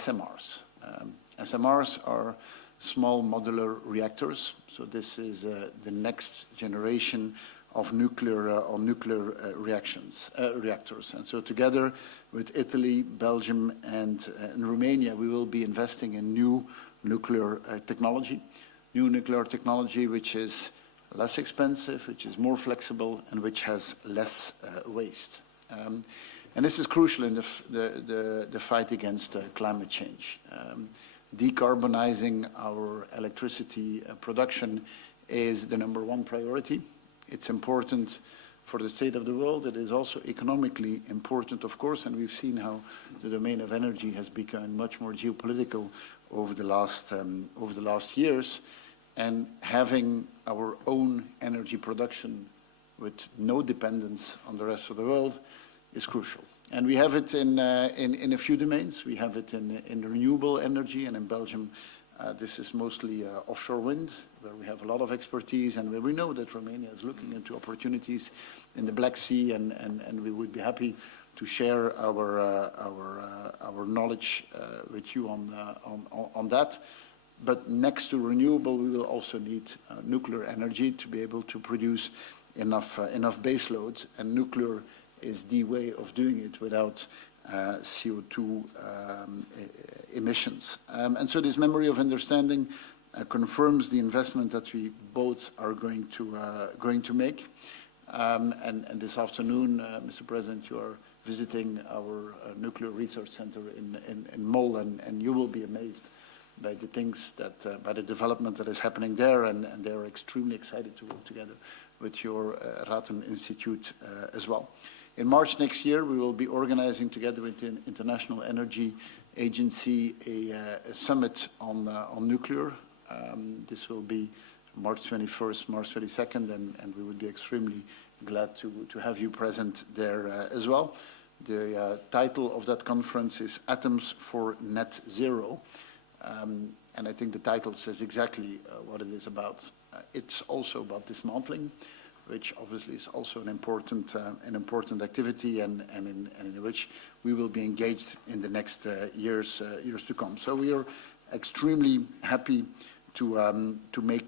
SMRs. SMRs are small modular reactors. So this is the next generation of nuclear reactors. And so together with Italy, Belgium, and Romania, we will be investing in new nuclear technology. New nuclear technology which is less expensive, which is more flexible, and which has less waste. And this is crucial in the fight against climate change. Decarbonizing our electricity production is the #1 priority. It's important for the state of the world. It is also economically important, of course, and we've seen how the domain of energy has become much more geopolitical over the last years. And having our own energy production with no dependence on the rest of the world is crucial. And we have it in a few domains. We have it in renewable energy, and in Belgium, this is mostly offshore wind, where we have a lot of expertise, and where we know that Romania is looking into opportunities in the Black Sea, and we would be happy to share our knowledge with you on that. But next to renewable, we will also need nuclear energy to be able to produce enough base loads, and nuclear is the way of doing it without CO2 emissions. And so this memory of understanding confirms the investment that we both are going to make. And this afternoon, Mr. President, you are visiting our nuclear research center in Mol, and you will be amazed by the things that, by the development that is happening there, and they are extremely excited to work together with your Ratem Institute as well. In March next year, we will be organizing together with the International Energy Agency a summit on nuclear. This will be March 21st, March 22nd, and we would be extremely glad to have you present there as well. The title of that conference is Atoms for Net Zero. And I think the title says exactly what it is about. It's also about dismantling, which obviously is also an important activity, and in which we will be engaged in the next years to come. So we are extremely happy to make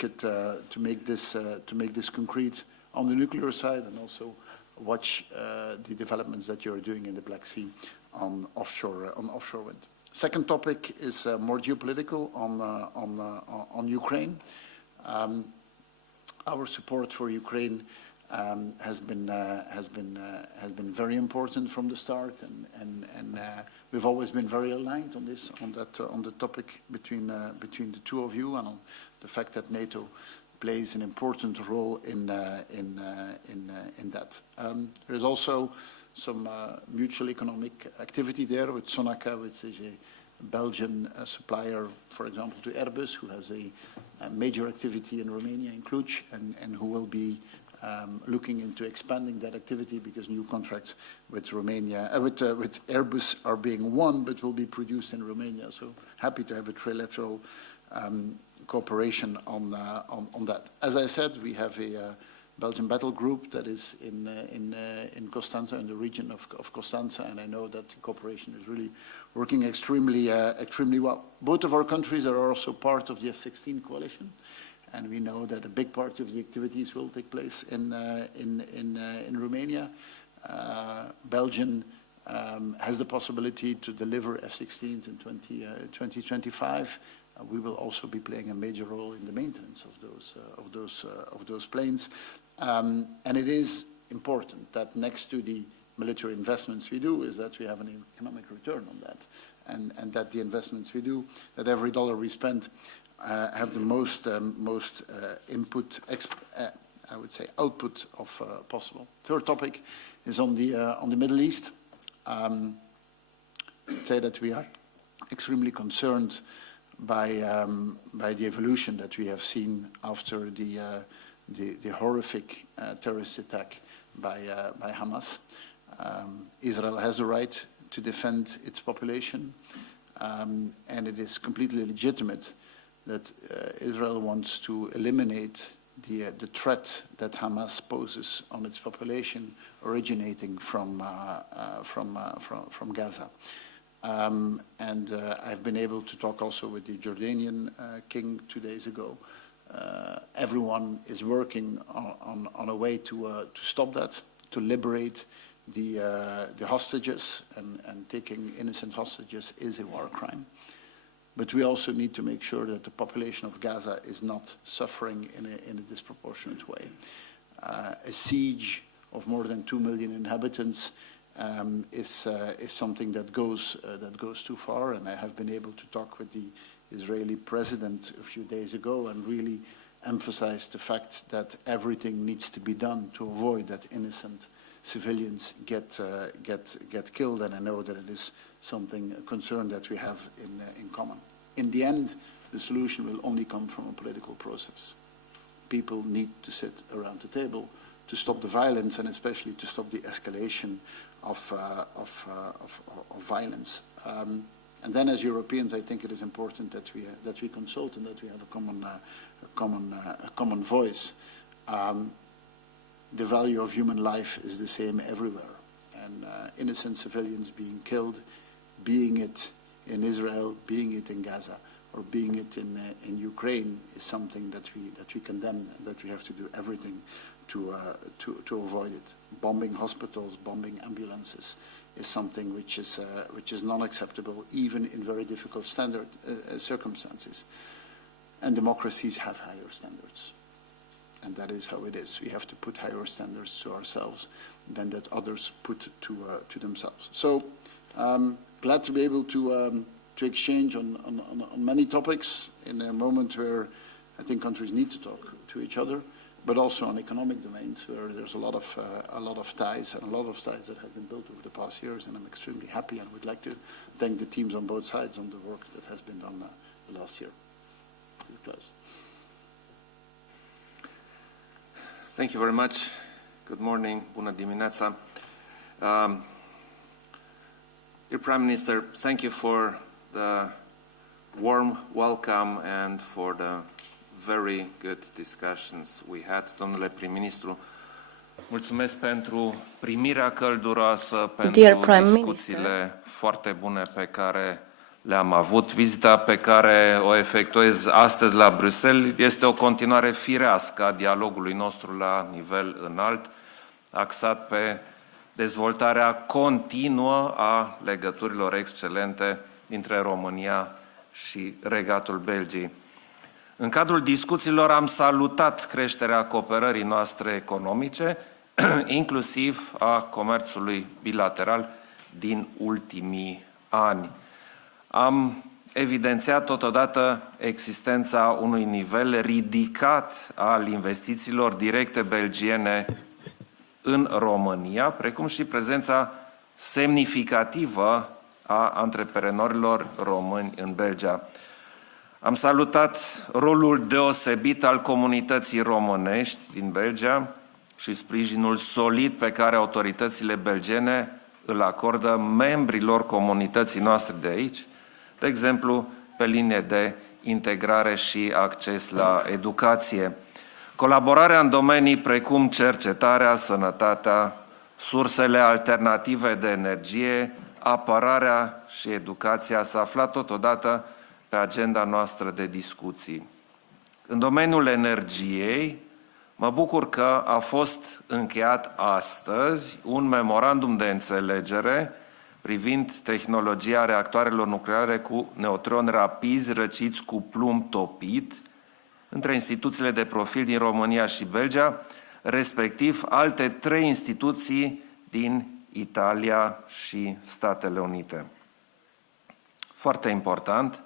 this concrete on the nuclear side, and also watch the developments that you are doing in the Black Sea on offshore wind. Second topic is more geopolitical on Ukraine. Our support for Ukraine has been very important from the start, and we've always been very aligned on this, on the topic between the two of you, and on the fact that NATO plays an important role in that. There is also some mutual economic activity there with Sonaca, which is a Belgian supplier, for example, to Airbus, who has a major activity in Romania, in Cluj, and who will be looking into expanding that activity, because new contracts with Romania, with Airbus are being won, but will be produced in Romania. So happy to have a trilateral cooperation on that. As I said, we have a Belgian battle group that is in Constanța, in the region of Constanța, and I know that the cooperation is really working extremely well. Both of our countries are also part of the F-16 coalition, and we know that a big part of the activities will take place in Romania. Belgium has the possibility to deliver F-16s in 2025. We will also be playing a major role in the maintenance of those planes. And it is important that next to the military investments we do, is that we have an economic return on that, and that the investments we do, that every dollar we spend have the most I would say output of possible. Third topic is on the Middle East. Say that we are extremely concerned by the evolution that we have seen after the horrific terrorist attack by Hamas. Israel has the right to defend its population, and it is completely legitimate that Israel wants to eliminate the threat that Hamas poses on its population originating from Gaza. I've been able to talk also with the Jordanian king 2 days ago. Everyone is working on a way to stop that, to liberate the hostages, and taking innocent hostages is a war crime. But we also need to make sure that the population of Gaza is not suffering in a disproportionate way. A siege of more than 2 million inhabitants is something that goes too far, and I have been able to talk with the Israeli president a few days ago and really emphasize the fact that everything needs to be done to avoid that innocent civilians get killed, and I know that it is something, a concern that we have in common. In the end, the solution will only come from a political process. People need to sit around the table to stop the violence, and especially to stop the escalation of violence. And then, as Europeans, I think it is important that we consult and that we have a common voice. The value of human life is the same everywhere, and innocent civilians being killed, being it in Israel, being it in Gaza, or being it in Ukraine, is something that we condemn, and that we have to do everything to avoid it. Bombing hospitals, bombing ambulances is something which is non-acceptable, even in very difficult circumstances. And democracies have higher standards, and that is how it is. We have to put higher standards to ourselves than that others put to themselves. So glad to be able to exchange on many topics in a moment where I think countries need to talk to each other, but also on economic domains where there's a lot of ties, and a lot of ties that have been built over the past years, and I'm extremely happy and would like to thank the teams on both sides on the work that has been done the last year. Close. Thank you very much. Good morning. Bună dimineața. Dear Prime Minister, thank you for the warm welcome and for the very good discussions we had. Domnule prim-ministru, mulțumesc pentru primirea călduroasă, pentru discuțiile foarte bune pe care le-am avut. Vizita pe care o efectuez astăzi la Bruxelles este o continuare firească a dialogului nostru la nivel înalt, axat pe dezvoltarea continuă a legăturilor excelente dintre România și Regatul Belgiei. În cadrul discuțiilor am salutat creșterea cooperării noastre economice, inclusiv a comerțului bilateral din ultimii ani. Am evidențiat totodată existența unui nivel ridicat al investițiilor directe belgiene în România, precum și prezența semnificativă a antreprenorilor români în Belgia. Am salutat rolul deosebit al comunității românești din Belgia și sprijinul solid pe care autoritățile belgiene îl acordă membrilor comunității noastre de aici, de exemplu, pe linie de integrare și acces la educație. Colaborarea în domenii precum cercetarea, sănătatea, sursele alternative de energie, apărarea și educația s-a aflat totodată pe agenda noastră de discuții. În domeniul energiei, mă bucur că a fost încheiat astăzi un memorandum de înțelegere privind tehnologia reactoarelor nucleare cu neutroni rapizi răciți cu plumb topit între instituțiile de profil din România și Belgia, respectiv alte 3 instituții din Italia și Statele Unite. Foarte important,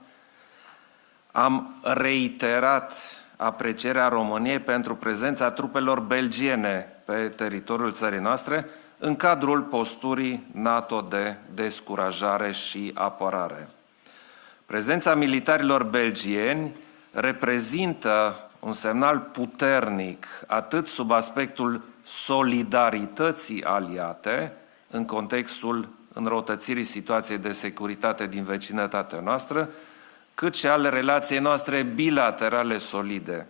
am reiterat aprecierea României pentru prezența trupelor belgiene pe teritoriul țării noastre în cadrul posturii NATO de descurajare și apărare. Prezența militarilor belgieni reprezintă un semnal puternic atât sub aspectul solidarității aliate în contextul înrăutățirii situației de securitate din vecinătatea noastră, cât și al relației noastre bilaterale solide.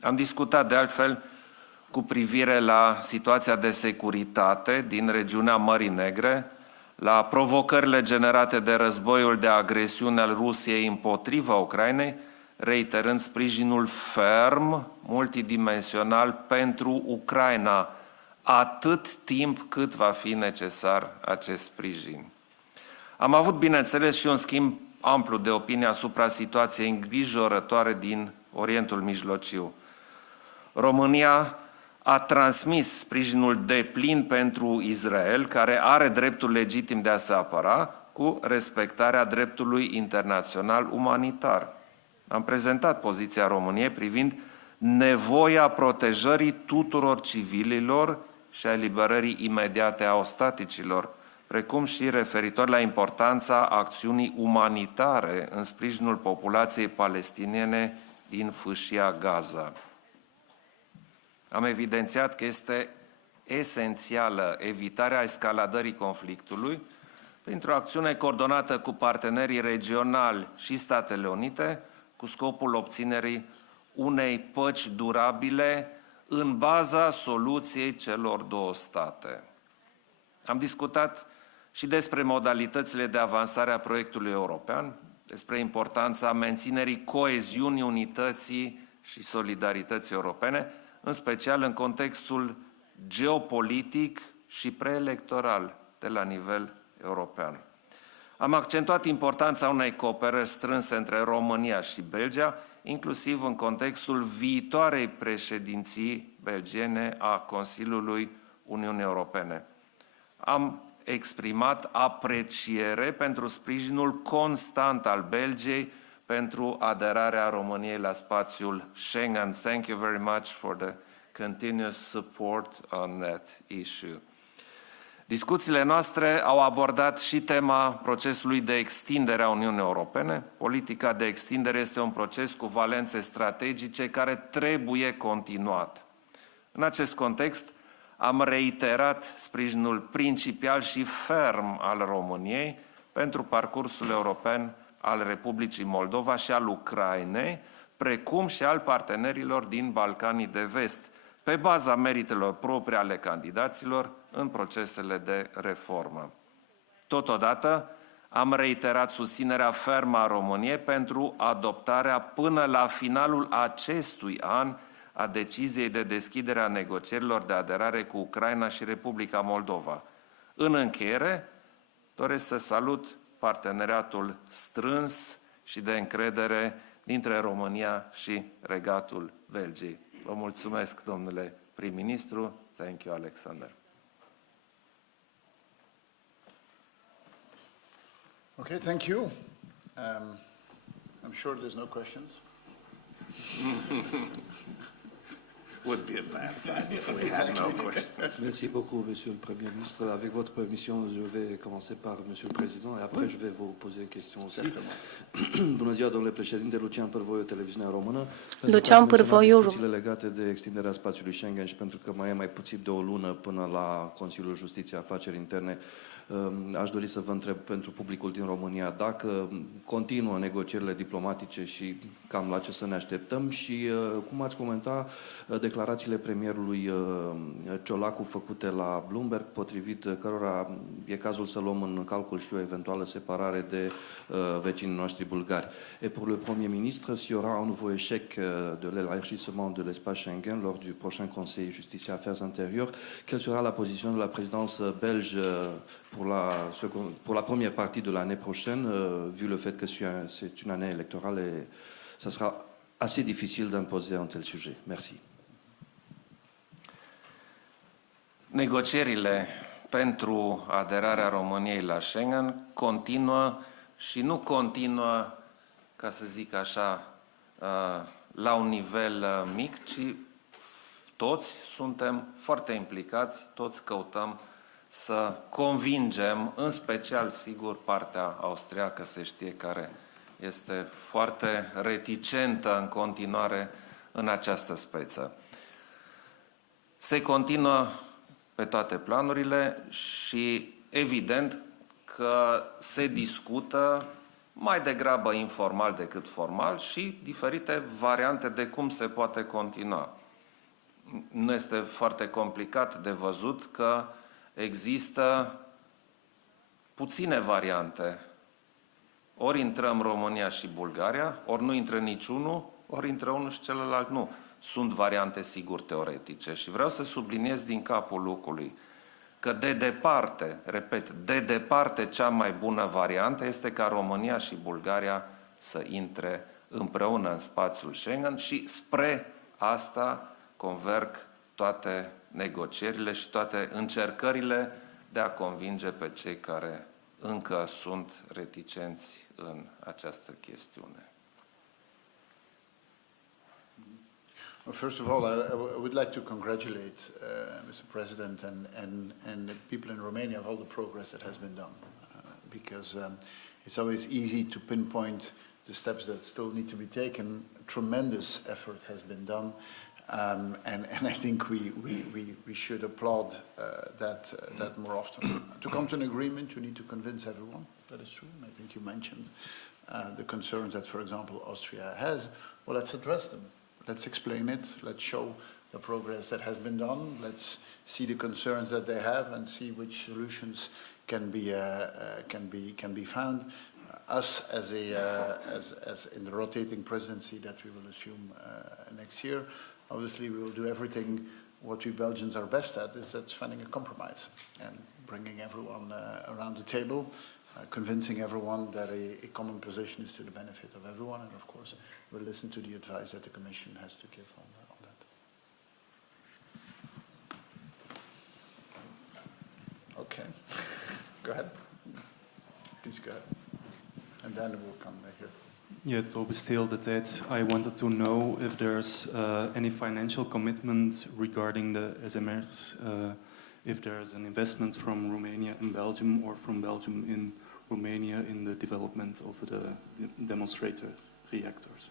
Am discutat de altfel cu privire la situația de securitate din regiunea Mării Negre, la provocările generate de războiul de agresiune al Rusiei împotriva Ucrainei, reiterând sprijinul ferm, multidimensional pentru Ucraina, atât timp cât va fi necesar acest sprijin. Am avut, bineînțeles, și un schimb amplu de opinie asupra situației îngrijorătoare din Orientul Mijlociu. România a transmis sprijinul deplin pentru Israel, care are dreptul legitim de a se apăra, cu respectarea dreptului internațional umanitar. Am prezentat poziția României privind nevoia protejării tuturor civililor și a eliberării imediate a ostaticilor, precum și referitor la importanța acțiunii umanitare în sprijinul populației palestiniene din fâșia Gaza. Am evidențiat că este esențială evitarea escaladării conflictului printr-o acțiune coordonată cu partenerii regionali și Statele Unite, cu scopul obținerii unei păci durabile în baza soluției celor două state. Am discutat și despre modalitățile de avansare a proiectului european, despre importanța menținerii coeziunii, unității și solidarității europene, în special în contextul geopolitic și preelectoral de la nivel european. Am accentuat importanța unei cooperări strânse între România și Belgia, inclusiv în contextul viitoarei președinții belgiene a Consiliului Uniunii Europene. Am exprimat apreciere pentru sprijinul constant al Belgiei pentru aderarea României la spațiul Schengen. Thank you very much for the continuous support on that issue. Discuțiile noastre au abordat și tema procesului de extindere a Uniunii Europene. Politica de extindere este un proces cu valențe strategice care trebuie continuat. În acest context, am reiterat sprijinul principial și ferm al României pentru parcursul european al Republicii Moldova și al Ucrainei, precum și al partenerilor din Balcanii de Vest, pe baza meritelor proprii ale candidaților în procesele de reformă. Totodată, am reiterat susținerea fermă a României pentru adoptarea până la finalul acestui an a deciziei de deschidere a negocierilor de aderare cu Ucraina și Republica Moldova. În încheiere, doresc să salut parteneriatul strâns și de încredere dintre România și Regatul Belgiei. Vă mulțumesc, domnule prim-ministru. Thank you, Alexander. Okay, thank you. I'm sure there's no questions. Would be a bad sign if we had no questions. Merci beaucoup, Monsieur le Premier ministre. Avec votre permission, je vais commencer par Monsieur le Président et après je vais vous poser une question aussi. Bună ziua, domnule președinte, Lucian Pârvoiu, televiziunea română. Lucian Pârvoiu. Discuțiile legate de extinderea spațiului Schengen și pentru că mai e mai puțin de o lună până la Consiliul Justiției Afaceri Interne, aș dori să vă întreb pentru publicul din România dacă continuă negocierile diplomatice și cam la ce să ne așteptăm și cum ați comenta declarațiile premierului Ciolacu făcute la Bloomberg, potrivit cărora e cazul să luăm în calcul și o eventuală separare de vecinii noștri bulgari. Et pour le Premier ministre, s'il y aura un nouveau échec de l'élargissement de l'espace Schengen lors du prochain Conseil Justice et Affaires Intérieures, quelle sera la position de la présidence belge pour la première partie de l'année prochaine, vu le fait que c'est une année électorale et ça sera assez difficile d'imposer un tel sujet. Merci. Negocierile pentru aderarea României la Schengen continuă și nu continuă, ca să zic așa, la un nivel mic, ci toți suntem foarte implicați, toți căutăm să convingem, în special, sigur, partea austriacă, se știe, care este foarte reticentă în continuare în această speță. Se continuă pe toate planurile și evident că se discută mai degrabă informal decât formal și diferite variante de cum se poate continua. Nu este foarte complicat de văzut că există puține variante. Ori intrăm România și Bulgaria, ori nu intră niciunul, ori intră unul și celălalt nu. Sunt variante, sigur, teoretice și vreau să subliniez din capul locului că de departe, repet, de departe cea mai bună variantă este ca România și Bulgaria să intre împreună în spațiul Schengen și spre asta converg toate negocierile și toate încercările de a convinge pe cei care încă sunt reticenți în această chestiune. Well, first of all, I would like to congratulate Mr. President and the people in Romania of all the progress that has been done, because it's always easy to pinpoint the steps that still need to be taken. Tremendous effort has been done, and I think we should applaud that more often. To come to an agreement, you need to convince everyone. That is true, and I think you mentioned the concerns that, for example, Austria has. Well, let's address them. Let's explain it. Let's show the progress that has been done. Let's see the concerns that they have and see which solutions can be found. Us as in the rotating presidency that we will assume next year, obviously we will do everything what we Belgians are best at, is that's finding a compromise and bringing everyone around the table, convincing everyone that a common position is to the benefit of everyone, and of course we'll listen to the advice that the Commission has to give on that. Okay, go ahead. Please go ahead. And then we'll come back here. Ja, Tobe Steel, de tijd. I wanted to know if there's any financial commitment regarding the SMRs, if there's an investment from Romania in Belgium or from Belgium in Romania in the development of the demonstrator reactors.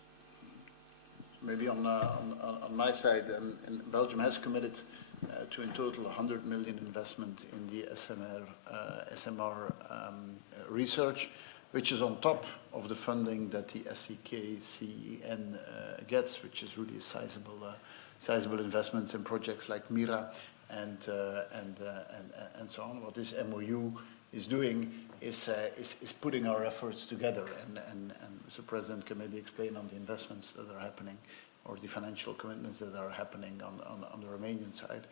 Maybe on my side, and Belgium has committed to in total 100 million investment in the SMR research, which is on top of the funding that the SEK-CEN gets, which is really a sizable investment in projects like MIRA and so on. What this MOU is doing is putting our efforts together, and Mr. President can maybe explain on the investments that are happening or the financial commitments that are happening on the Romanian side,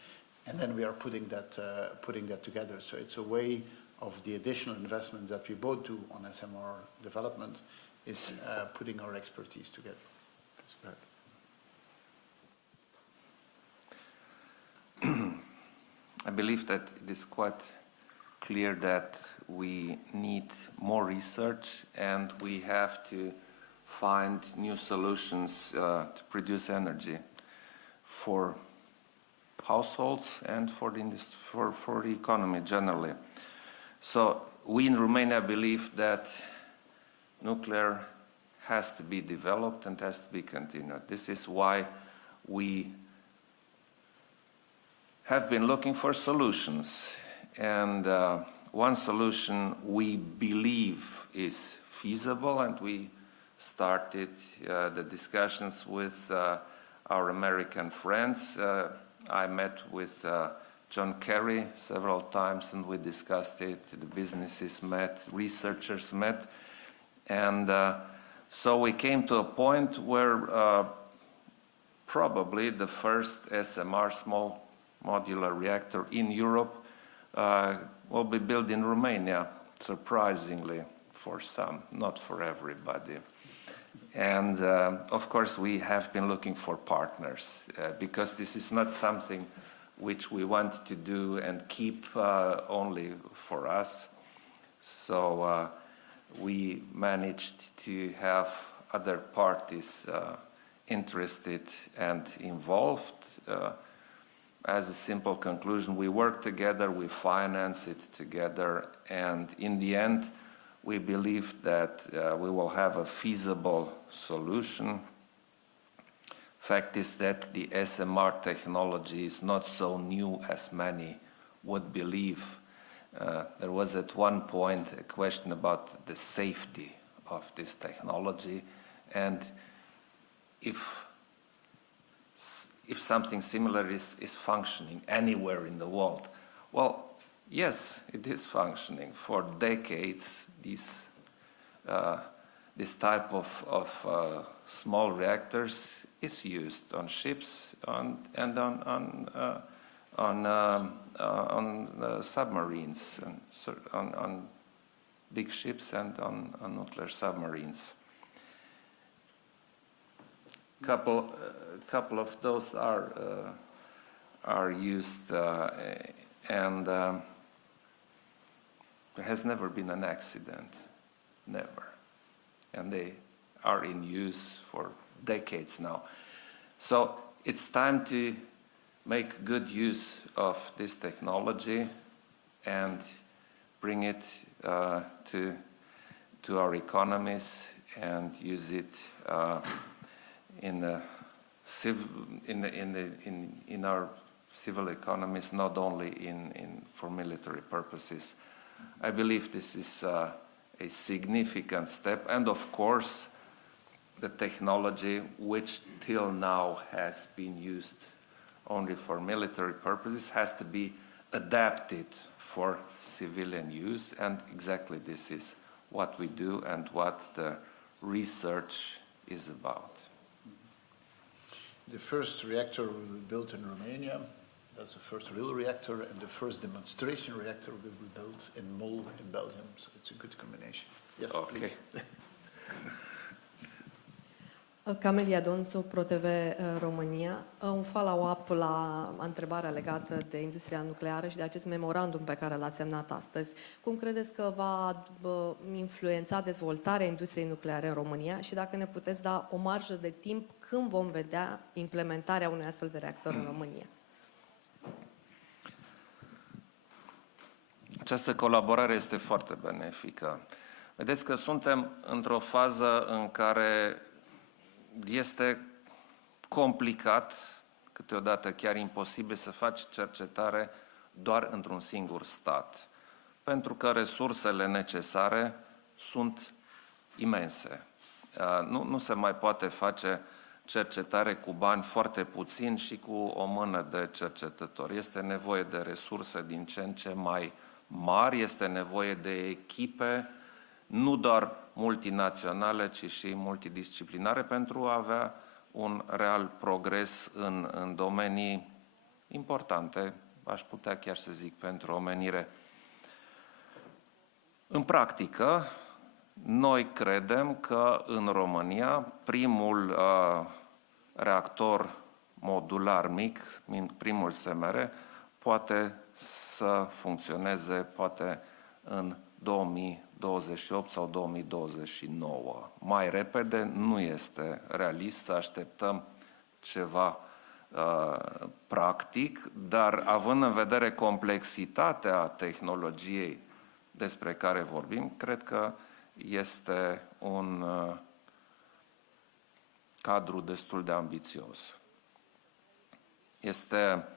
and then we are putting that together. So it's a way of the additional investment that we both do on SMR development is putting our expertise together. Please go ahead. I believe that it is quite clear that we need more research and we have to find new solutions to produce energy for households and for the economy generally. So we in Romania believe that nuclear has to be developed and has to be continued. This is why we have been looking for solutions, and one solution we believe is feasible, and we started the discussions with our American friends. I met with John Kerry several times and we discussed it. The businesses met, researchers met, and so we came to a point where probably the first SMR, small modular reactor in Europe, will be built in Romania, surprisingly for some, not for everybody. And of course we have been looking for partners because this is not something which we want to do and keep only for us. So we managed to have other parties interested and involved. As a simple conclusion, we work together, we finance it together, and in the end, we believe that we will have a feasible solution. Fact is that the SMR technology is not so new as many would believe. There was at one point a question about the safety of this technology, and if something similar is functioning anywhere in the world, well, Yes, it is functioning. For decades, this type of small reactors is used on ships and on submarines, and on big ships and on nuclear submarines. Couple of those are used, and there has never been an accident, never. And they are in use for decades now. So it's time to make good use of this technology and bring it to our economies and use it in our civil economies, not only for military purposes. I believe this is a significant step, and of course, the technology which till now has been used only for military purposes has to be adapted for civilian use, and exactly this is what we do and what the research is about. The first reactor will be built in Romania. That's the first real reactor, and the first demonstration reactor will be built in Mol in Belgium, so it's a good combination. Yes, Okay. please. Camelia Donțu, ProTV România. Un follow-up la întrebarea legată de industria nucleară și de acest memorandum pe care l-ați semnat astăzi. Cum credeți că va influența dezvoltarea industriei nucleare în România și dacă ne puteți da o marjă de timp când vom vedea implementarea unui astfel de reactor în România? Această colaborare este foarte benefică. Vedeți că suntem într-o fază în care este complicat, câteodată chiar imposibil, să faci cercetare doar într-un singur stat, pentru că resursele necesare sunt imense. Nu se mai poate face cercetare cu bani foarte puțini și cu o mână de cercetători. Este nevoie de resurse din ce în ce mai mari, este nevoie de echipe, nu doar multinaționale, ci și multidisciplinare, pentru a avea un real progres în domenii importante, aș putea chiar să zic, pentru omenire. În practică, noi credem că în România primul reactor modular mic, primul SMR, poate să funcționeze poate în 2028 sau 2029. Mai repede nu este realist să așteptăm ceva practic, dar având în vedere complexitatea tehnologiei despre care vorbim, cred că este un cadru destul de ambițios. Este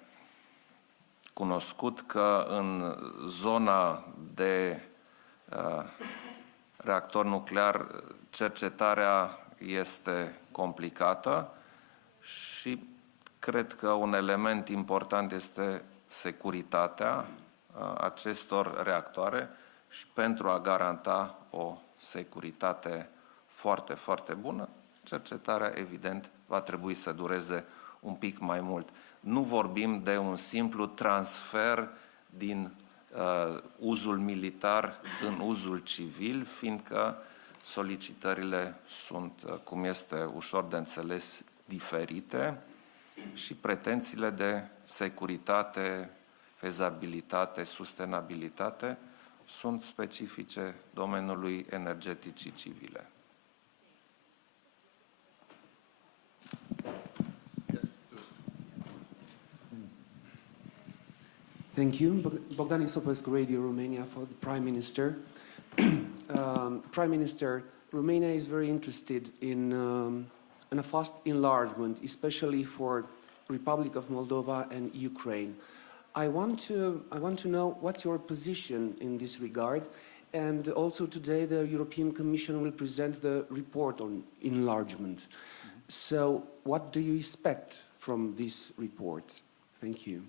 cunoscut că în zona de reactor nuclear cercetarea este complicată și cred că un element important este securitatea acestor reactoare și pentru a garanta o securitate foarte, foarte bună, cercetarea, evident, va trebui să dureze un pic mai mult. Nu vorbim de un simplu transfer din uzul militar în uzul civil, fiindcă solicitările sunt, cum este ușor de înțeles, diferite și pretențiile de securitate, fezabilitate, sustenabilitate sunt specifice domeniului energeticii civile. Thank you. Bogdan Isopescu, Radio Romania, for the Prime Minister. Prime Minister, Romania is very interested in a fast enlargement, especially for Republic of Moldova and Ukraine. I want to know what's your position in this regard, and also today the European Commission will present the report on enlargement. So what do you expect from this report? Thank you.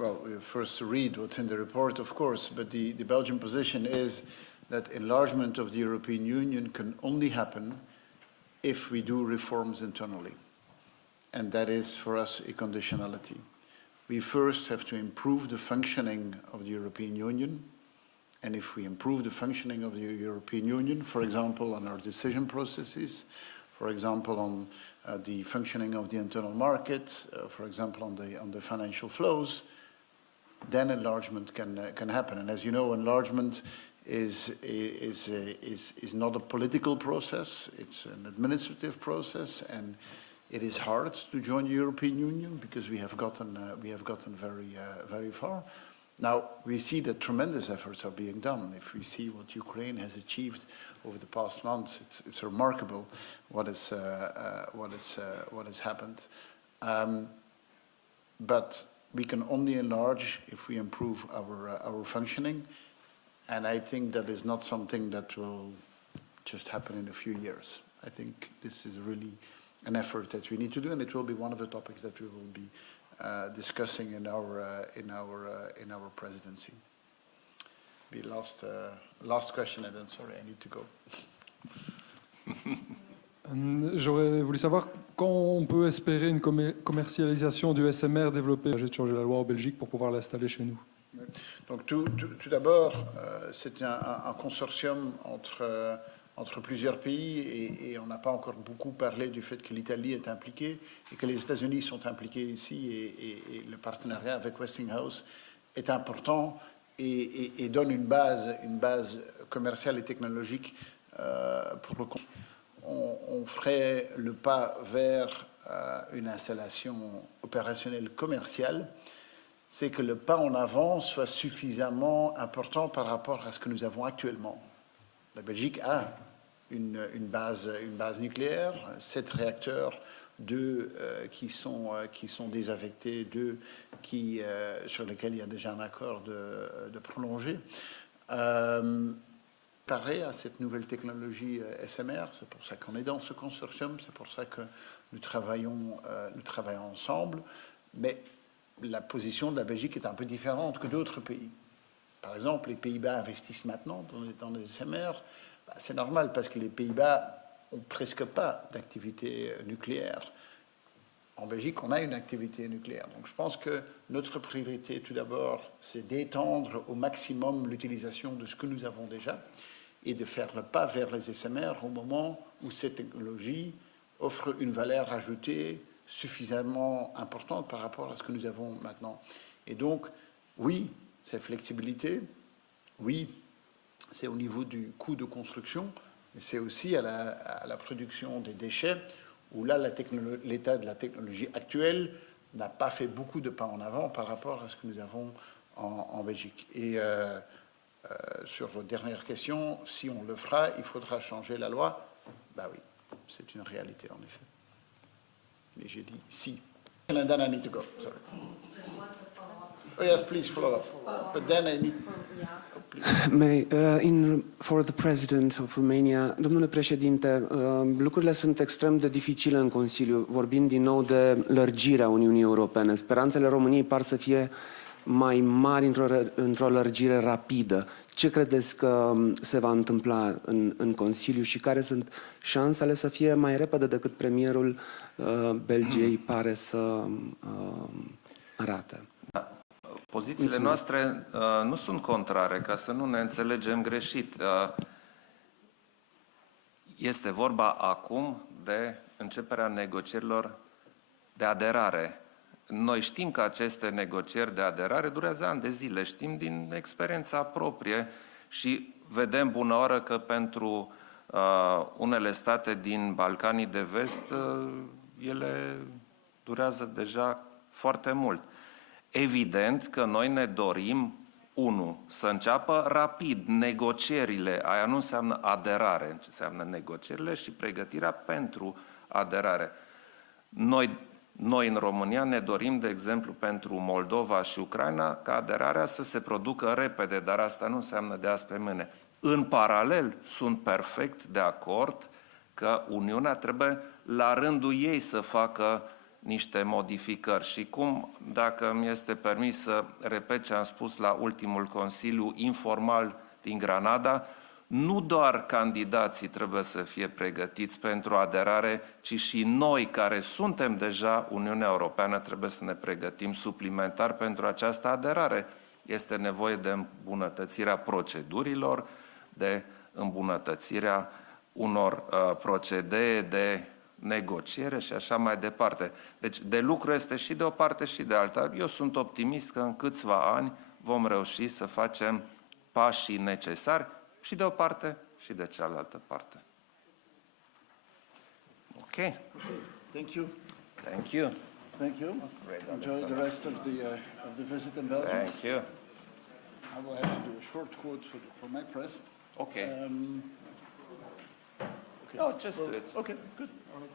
Well, we have first to read what's in the report, of course, but the Belgian position is that enlargement of the European Union can only happen if we do reforms internally. And that is, for us, a conditionality. We first have to improve the functioning of the European Union. And if we improve the functioning of the European Union, for example, on our decision processes, for example, on the functioning of the internal market, for example, on the financial flows, then enlargement can happen. And as you know, enlargement is not a political process; it's an administrative process, and it is hard to join the European Union because we have gotten very far. Now we see that tremendous efforts are being done. If we see what Ukraine has achieved over the past months, it's remarkable what has happened. But we can only enlarge if we improve our functioning, and I think that is not something that will just happen in a few years. I think this is really an effort that we need to do, and it will be one of the topics that we will be discussing in our presidency. The last question, and then sorry, I need to go. J'aurais voulu savoir quand on peut espérer une commercialisation du SMR développé. J'ai changé la loi en Belgique pour pouvoir l'installer chez nous. Donc tout d'abord, c'est un consortium entre plusieurs pays et on n'a pas encore beaucoup parlé du fait que l'Italie est impliquée et que les États-Unis sont impliqués ici et le partenariat avec Westinghouse est important et donne une base commerciale et technologique pour le on ferait le pas vers une installation opérationnelle commerciale, c'est que le pas en avant soit suffisamment important par rapport à ce que nous avons actuellement. La Belgique a une base nucléaire, 7 réacteurs, 2 qui sont désaffectés, 2 sur lesquels il y a déjà un accord de prolonger. Pareil à cette nouvelle technologie SMR, c'est pour ça qu'on est dans ce consortium, c'est pour ça que nous travaillons ensemble, mais la position de la Belgique est un peu différente que d'autres pays. Par exemple, les Pays-Bas investissent maintenant dans les SMR. C'est normal parce que les Pays-Bas n'ont presque pas d'activité nucléaire. En Belgique, on a une activité nucléaire. Donc je pense que notre priorité, tout d'abord, c'est d'étendre au maximum l'utilisation de ce que nous avons déjà et de faire le pas vers les SMR au moment où cette technologie offre une valeur ajoutée suffisamment importante par rapport à ce que nous avons maintenant. Et donc, oui, c'est flexibilité, oui, c'est au niveau du coût de construction, mais c'est aussi à la production des déchets, où là, l'état de la technologie actuelle n'a pas fait beaucoup de pas en avant par rapport à ce que nous avons en Belgique. Et sur votre dernière question, si on le fera, il faudra changer la loi. Ben oui, c'est une réalité en effet. Mais j'ai dit si. And then I need to go. Sorry. Oh yes, please follow up. But then I need. Oh, please. For the President of Romania, domnule președinte, lucrurile sunt extrem de dificile în Consiliu. Vorbim din nou de lărgirea Uniunii Europene. Speranțele României par să fie mai mari într-o lărgire rapidă. Ce credeți că se va întâmpla în Consiliu și care sunt șansele să fie mai repede decât premierul Belgiei pare să arate? Pozițiile noastre nu sunt contrare, ca să nu ne înțelegem greșit. Este vorba acum de începerea negocierilor de aderare. Noi știm că aceste negocieri de aderare durează ani de zile, știm din experiența proprie și vedem bună oară că pentru unele state din Balcanii de Vest ele durează deja foarte mult. Evident că noi ne dorim, să înceapă rapid negocierile, aia nu înseamnă aderare, înseamnă negocierile și pregătirea pentru aderare. Noi în România ne dorim, de exemplu, pentru Moldova și Ucraina, ca aderarea să se producă repede, dar asta nu înseamnă de azi pe mâine. În paralel, sunt perfect de acord că Uniunea trebuie la rândul ei să facă niște modificări. Și cum, dacă mi este permis să repet ce am spus la ultimul Consiliu informal din Granada, nu doar candidații trebuie să fie pregătiți pentru aderare, ci și noi, care suntem deja Uniunea Europeană, trebuie să ne pregătim suplimentar pentru această aderare. Este nevoie de îmbunătățirea procedurilor, de îmbunătățirea unor procedee de negociere și așa mai departe. Deci de lucru este și de o parte și de alta. Eu sunt optimist că în câțiva ani vom reuși să facem pașii necesari și de o parte și de cealaltă parte. Ok. Thank you. Thank you. Thank you. That's great, Enjoy the Alexander. rest of the visit in Belgium. Thank you. I will have to do a short quote for my press. Okay. Okay. No, just do it. Okay, good. All right.